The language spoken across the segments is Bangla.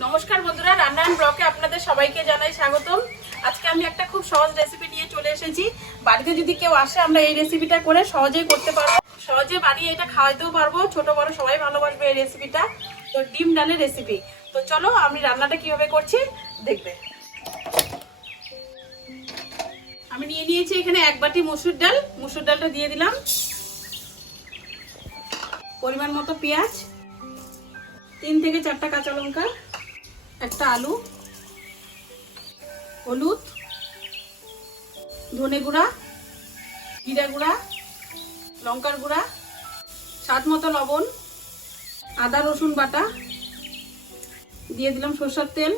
নমস্কার বন্ধুরা রান্নান ব্লকে আপনাদের সবাইকে জানাই স্বাগতম। আজকে আমি একটা খুব সহজ রেসিপি নিয়ে চলে এসেছি। বাড়িতে যদি কেউ আসে, আমরা এই রেসিপিটা করে সহজেই করতে পারব। সহজে বানিয়ে এটা খাওয়াতেও পারব। ছোট, বড় সবাই ভালোবাসবে এই রেসিপিটা তো ডিম ডালের রেসিপি তো চলো, আমি রান্নাটা কীভাবে করছি, দেখবে। আমি নিয়ে নিয়েছি এখানে এক বাটি মসুর ডাল। মসুর ডালটা দিয়ে দিলাম। পরিমাণ মতো পেঁয়াজ। তিন থেকে চারটা কাঁচা লঙ্কা। একটা আলু, হলুদ, ধনে গুঁড়া, জিরা গুঁড়া, লঙ্কার গুঁড়া, স্বাদ মতো লবণ, আদা, রসুন বাটা, দিয়ে দিলাম সরষের তেল।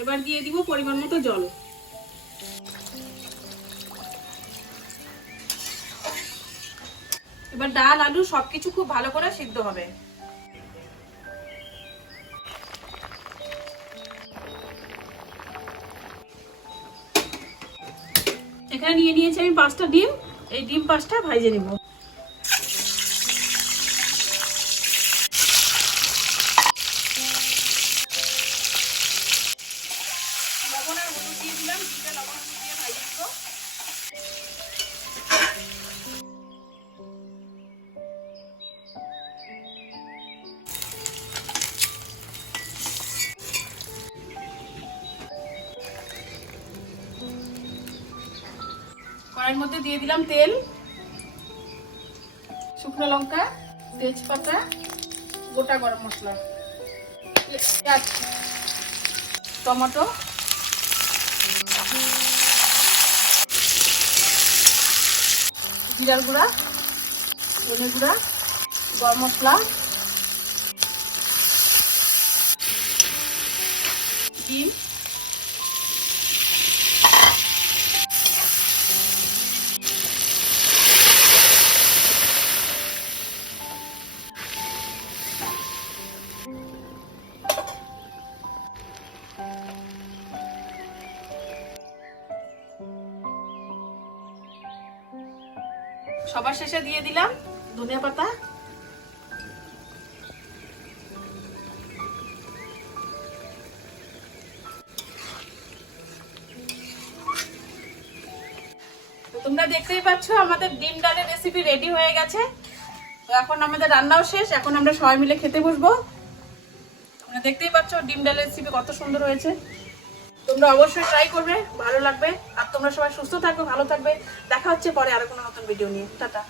এবার দিয়ে দিব পরিমাণ মতো জল। এবার ডাল, আলু সবকিছু খুব ভালো করে সিদ্ধ হবে। এখানে নিয়ে নিয়েছি আমি পাঁচটা ডিম। এই ডিম পাঁচটা ভাইজে নিব। কড়াইয়ের মধ্যে দিয়ে দিলাম তেল, শুকনো লঙ্কা, তেজপাতা, গোটা গরম মশলা, পেঁয়াজ, টমেটো। জিরার গুঁড়া, ধনে গুঁড়া, গরম মশলা। ডিম। সবার শেষে দিয়ে দিলাম ধনিয়া পাতা। তোমরা দেখতেই পাচ্ছ আমাদের ডিম ডালের রেসিপি রেডি হয়ে গেছে। তো এখন আমাদের রান্নাও শেষ, এখন আমরা সবাই মিলে খেতে বসবো। তোমরা দেখতেই পাচ্ছ ডিম ডালের রেসিপি কত সুন্দর হয়েছে। তোমরা অবশ্যই ট্রাই করবে, ভালো লাগবে। আর তোমরা সবাই সুস্থ থাকবে ভালো থাকবে। দেখা হচ্ছে পরে আরও কোনো নতুন ভিডিও নিয়ে। টাটা।